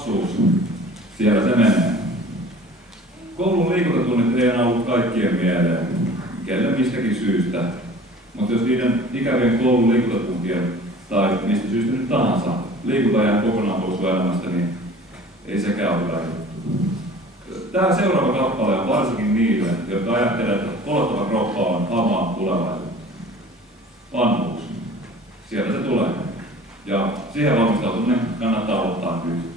lapsuus, siellä se menee. Koulun liikuntatunnit ei enää ollut kaikkien mieleen, kelle mistäkin syystä. Mutta jos niiden ikävien koulun liikuntatuntien tai mistä syystä nyt tahansa liikunta jää kokonaan pois elämästä, niin ei sekään ole hyvä juttu. Tämä seuraava kappale on varsinkin niille, jotka ajattelee, että kolottava kroppa on hamaan tulevaisuutta. Vanhuus. Sieltä se tulee. Ja siihen valmistautuminen kannattaa ottaa nyt.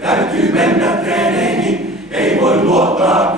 Täytyy mennä treeneihin, ei voi luottaa